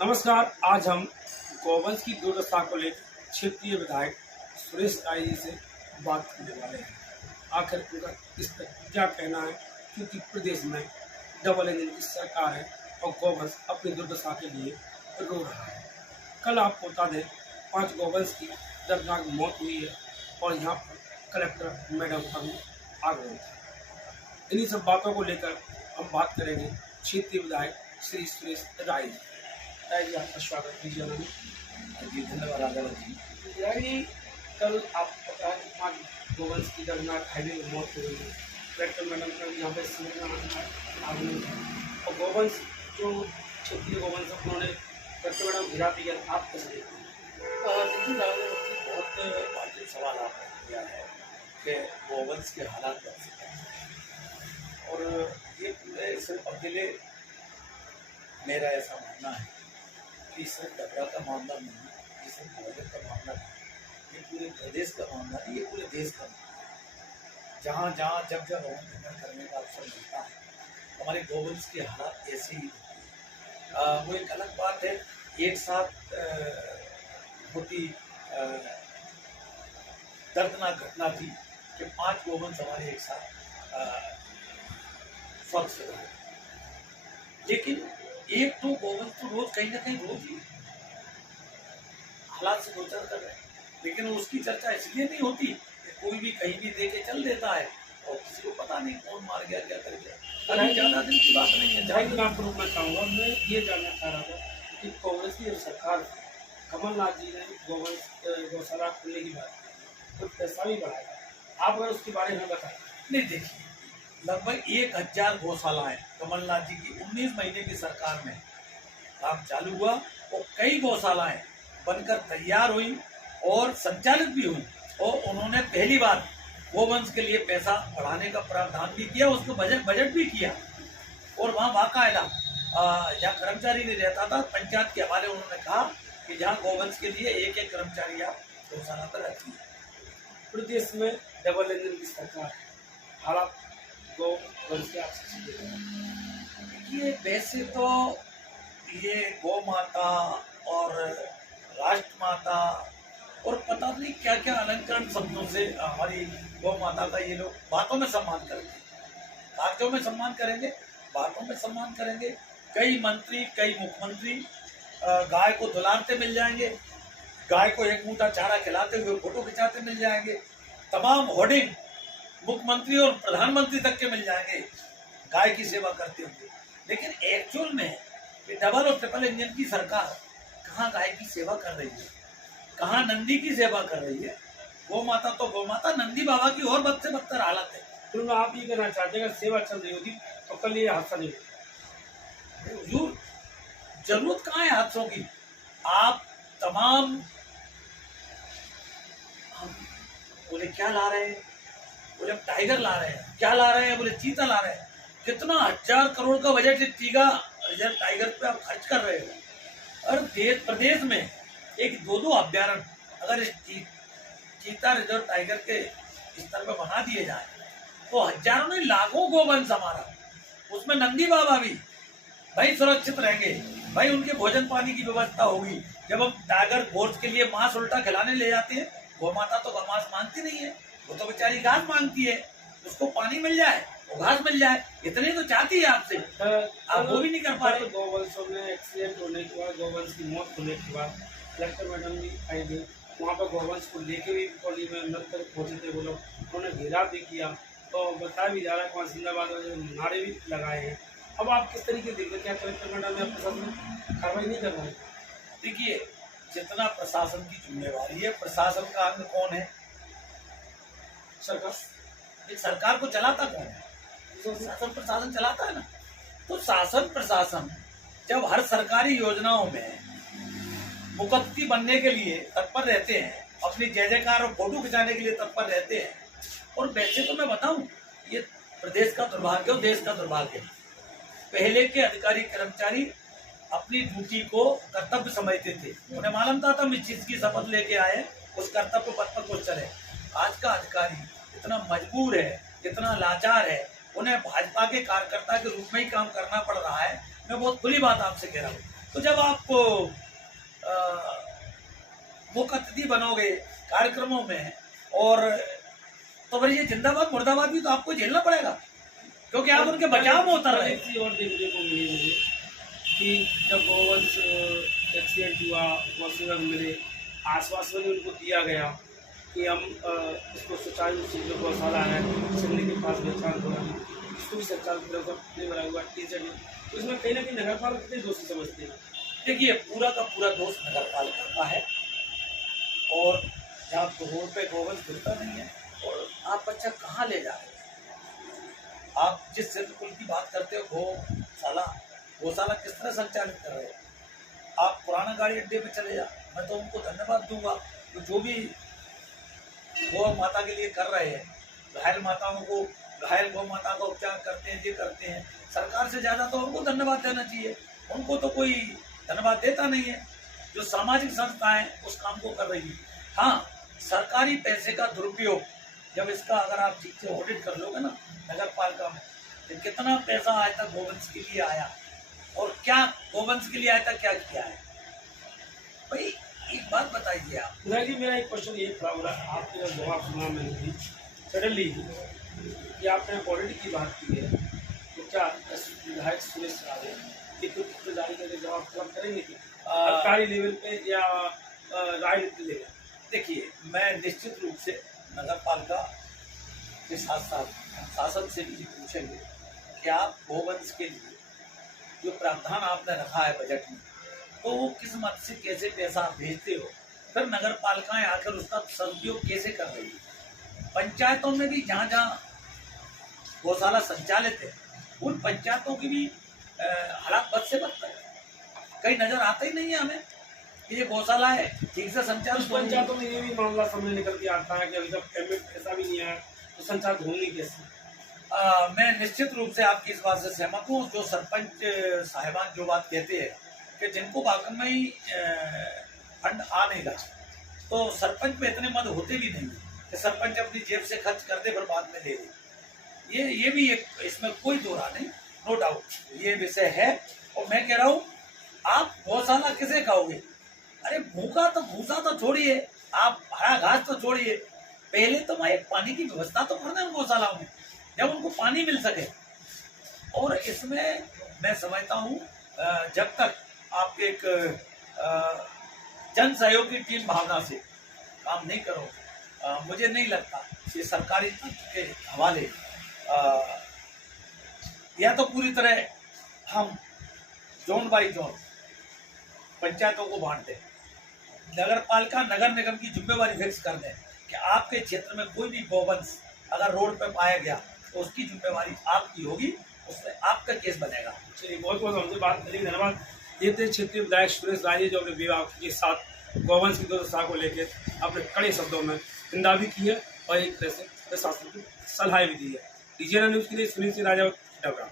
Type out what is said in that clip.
नमस्कार। आज हम गौवंश की दुर्दशा को लेकर क्षेत्रीय विधायक सुरेश राय जी से बात करने वाले हैं। आखिर उनका इस पर क्या कहना है, क्योंकि प्रदेश में डबल इंजन की सरकार है और गौवंश अपनी दुर्दशा के लिए रो रहा है। कल आपको बता दें 5 गौवंश की दर्दनाक मौत हुई है और यहाँ पर कलेक्टर मैडम का भी आगमन था। इन्हीं सब बातों को लेकर हम बात करेंगे क्षेत्रीय विधायक श्री सुरेश राय जी। जी आपका स्वागत कीजिए। जी धन्यवाद राघव जी। यानी कल आप पता है 5 गौवंश की दर्दनाक हाईवे में मौत हो गई है। कलेक्टर मैडम का यहाँ पे आगमन था और गौवंश जो क्षेत्रीय गौवंश उन्होंने कलेक्टर मैडम गिरा दिया। आप कैसे देखते हैं? देखिए राघव जी, बहुत वाजिब सवाल आपने किया है कि गौवंश के हालात कैसे हैं, और ये पूरे सिर्फ अकेले मेरा ऐसा मानना है कि सिर्फ डबरा का मामला नहीं है, ये सिर्फ ग्वालियर का मामला नहीं, ये पूरे प्रदेश का मामला नहीं, ये पूरे देश का मामला है। जहाँ जहाँ जब जब हमें भ्रमण करने का अवसर मिलता है, हमारे गौवंश के हालात ऐसे ही होते हैं। वो एक अलग बात है, एक साथ होती दर्दनाक घटना थी कि 5 गौवंश हमारे एक साथ स्वस्थ हो गए, लेकिन एक तो गौवंश तो रोज कहीं ना कहीं रोज ही हालात से गोचर कर रहे हैं, लेकिन उसकी चर्चा इसलिए नहीं होती कि कोई भी कहीं भी दे के चल देता है और किसी को पता नहीं कौन मार गया, क्या कर गया। अभी ज्यादा दिन की बात नहीं है। जहाँ मैं आपको रोकना चाहूँगा, मैं ये जानना चाह रहा था कि कांग्रेस की सरकार कमलनाथ जी ने गौशाला खुलने की बात की, कुछ पैसा भी बढ़ाया। आप अगर उसके बारे में बताएं। नहीं, देखिए, लगभग 1000 गौशालाएं कमलनाथ जी की 19 महीने की सरकार में काम चालू हुआ और कई गौशालाएं बनकर तैयार हुई और संचालित भी हुई, और उन्होंने पहली बार गौवंश के लिए पैसा बढ़ाने का प्रावधान भी किया, उसको बजट भी किया। और वहाँ बाकायदा जहाँ कर्मचारी नहीं रहता था, पंचायत के हवाले उन्होंने कहा कि जहाँ गौवंश के लिए एक कर्मचारी आप गौशाला पर रखिए। प्रदेश में डबल इंजन की सरकार है, हालात गौवंश के आपसे ये वैसे तो ये गौ माता और राष्ट्र माता और पता नहीं क्या क्या अलंकरण शब्दों से हमारी गौ माता का ये लोग बातों में सम्मान करेंगे, कागजों में सम्मान करेंगे, बातों में सम्मान करेंगे। कई मंत्री, कई मुख्यमंत्री गाय को दुलारते मिल जाएंगे, गाय को एक मूठा चारा खिलाते हुए फोटो खिंचाते मिल जाएंगे, तमाम होर्डिंग मुख्यमंत्री और प्रधानमंत्री तक के मिल जाएंगे गाय की सेवा करते हुए। लेकिन एक्चुअल में ये डबल और ट्रिपल इंजन की सरकार कहाँ गाय की सेवा कर रही है, कहाँ नंदी की सेवा कर रही है। गौ माता तो गौ माता, नंदी बाबा की और बद से बदतर हालत है। तो आप ये कहना चाहते हैं अगर सेवा चल रही होती तो कल ये हादसा नहीं हुजूर, जरूरत कहाँ है हादसों की? आप तमाम बोले क्या ला रहे हैं, बोले टाइगर ला रहे हैं, क्या ला रहे हैं, बोले चीता ला रहे हैं। कितना 1000 करोड़ का बजट टीका रिजर्व टाइगर पे आप खर्च कर रहे हो, और प्रदेश में एक 2-2 अभ्यारण्य अगर इस चीता रिजर्व टाइगर के स्तर पर बना दिए जाए तो हजारों नहीं लाखों गौवंश हमारा, उसमें नंदी बाबा भी भाई सुरक्षित रहेंगे। भाई उनके भोजन पानी की व्यवस्था होगी। जब हम टाइगर गोश्त के लिए मांस उल्टा खिलाने ले जाते हैं, गौ माता तो मांस मांगती नहीं है, वो तो बेचारी घास मांगती है, उसको पानी मिल जाए, वो घास मिल जाए, इतने तो चाहती है आपसे, आप वो भी नहीं कर पा रहे। गौवंशों में एक्सीडेंट होने के बाद, गौवंश की मौत होने के बाद कलेक्टर मैडम भी आई गई, वहाँ पर गौवंश को लेके भी कॉलेज में अंदर तक पहुँचे थे वो लोग, उन्होंने घेराव भी किया, तो बताया भी जा रहा है 5 जिंदाबाद नारे भी लगाए हैं। अब आप किस तरीके देखते हैं, क्या कलेक्टर मैडम ने आपके साथ कार्रवाई नहीं कर रहे हैं? देखिए, जितना प्रशासन की जिम्मेवारी है, प्रशासन का अंग कौन है? सरकार। एक सरकार को चलाता कौन है? शासन प्रशासन चलाता है ना। तो शासन प्रशासन जब हर सरकारी योजनाओं में मुकद्दमी बनने के लिए तत्पर रहते हैं, अपनी जय जयकार और फोटो खिंचाने के लिए तत्पर रहते हैं, और वैसे तो मैं बताऊं, ये प्रदेश का दुर्भाग्य और देश का दुर्भाग्य। पहले के अधिकारी कर्मचारी अपनी ड्यूटी को कर्तव्य समझते थे, उन्हें मालूम था हम इस चीज की शपथ लेके आए, उस कर्तव्य पथ पर कुछ चले। आज का अधिकारी इतना मजबूर है, इतना लाचार है, उन्हें भाजपा के कार्यकर्ता के रूप में ही काम करना पड़ रहा है। मैं बहुत खुली बात आपसे कह रहा हूँ, तो जब आप मुख्य अतिथि बनोगे कार्यक्रमों में, और तो फिर ये जिंदाबाद मुर्दाबाद भी तो आपको झेलना पड़ेगा, क्योंकि आप उनके बचाव में उतर रहे हैं। एक चीज और देखने को मिली मुझे कि जब गोवंश एक्सीडेंट हुआ, वसुधा मिले, आश्वासन उनको दिया गया कि हम इसको सुचारू रूप से जो गौशाला है चलने के पास बेचान हो रहा है, इसको भी सरकार की तरफ से बना हुआ टीचर ने, तो इसमें कहीं ना कहीं नगर पालिका कितने दोषी समझते हैं। देखिए, पूरा का पूरा दोष नगर पालिका का है, और जहाँ रोड पे गोवंश गिरता नहीं है, और आप बच्चा कहाँ ले जा रहे हैं? आप जिस कुल की बात करते हो गौशाला किस तरह संचालित कर रहे हो? आप पुराना गाड़ी अड्डे पे चले जा, मैं तो उनको धन्यवाद दूंगा तो जो भी गौ माता के लिए कर रहे हैं, घायल गौ माता का उपचार करते हैं, ये करते हैं, सरकार से ज़्यादा तो उनको धन्यवाद देना चाहिए। उनको तो कोई धन्यवाद देता नहीं है। जो सामाजिक संस्थाएं उस काम को कर रही है। हाँ, सरकारी पैसे का दुरुपयोग, जब इसका अगर आप ठीक से ऑडिट कर लोगे ना नगर पालिका में, तो कितना पैसा आज तक गोवंश के लिए आया, और क्या गोवंश के लिए आया था, क्या किया है भाई, एक बात बताइए आप। जी मेरा एक क्वेश्चन ये खड़ा हो रहा है, आपने जब जवाब सुना मैंने भी सडनली कि आपने पॉलिटिक्स की बात की है, तो क्या विधायक सुरेश राजे एक उत्तर जारी करके जवाब तलब करेंगे कि सरकारी लेवल पे या राजनीतिक लेवल? देखिए, मैं निश्चित रूप से नगर पालिका के साथ साथ शासन से भी पूछेंगे कि आप गोवंश के लिए जो प्रावधान आपने रखा है बजट में, तो वो किस मत से कैसे पैसा आप भेजते हो, फिर नगर पालिकाएं आकर उसका सदुपयोग कैसे कर रही है। पंचायतों में भी जहाँ जहाँ गौशाला संचालित है, उन पंचायतों की भी हालात बद से बदतर है। कहीं नजर आता ही नहीं है हमें कि ये गौशाला है ठीक से संचालित। पंचायतों में ये भी मामला सामने निकल के आता है कि अभी तक पेमेंट पैसा भी नहीं आया, तो संचालित होंगे कैसे? मैं निश्चित रूप से आपकी इस बात से सहमत हूँ। जो सरपंच साहिबान जो बात कहते हैं कि जिनको वाकई में ही फंड आ नहीं रहा, तो सरपंच पे इतने मद होते भी नहीं कि सरपंच अपनी जेब से खर्च कर दे फिर बाद में ले दे। ये भी एक, इसमें कोई दो राय नहीं, नो डाउट ये विषय है। और मैं कह रहा हूँ, आप गौशाला किसे खाओगे? अरे भूखा तो भूसा तो छोड़िए, आप हरा घास तो छोड़िए, पहले तो मैं एक पानी की व्यवस्था तो कर दें गौशालाओं में, जब उनको पानी मिल सके। और इसमें मैं समझता हूँ जब तक आप एक जन सहयोग की टीम भावना से काम नहीं करो, मुझे नहीं लगता कि सरकारी तंत्र के हवाले या तो पूरी तरह हम जोन बाई जोन पंचायतों को बांट दें, नगर पालिका नगर निगम की जिम्मेवारी फिक्स कर दें कि आपके क्षेत्र में कोई भी गोवंश अगर रोड पे पाया गया तो उसकी जिम्मेवारी आपकी होगी, उसमें आपका केस बनेगा। चलिए, बहुत बहुत हमसे बात करेंगे, धन्यवाद। ये थे क्षेत्रीय विधायक सुरेश राजे, जो अपने विभाग के साथ गोवंश की दुर्दशा को लेकर अपने कड़े शब्दों में निंदा भी की है और एक तरह से प्रशासन को सलाह भी दी है। डीजे न्यूज़ के लिए सुनील सिंह राजा, डबरा।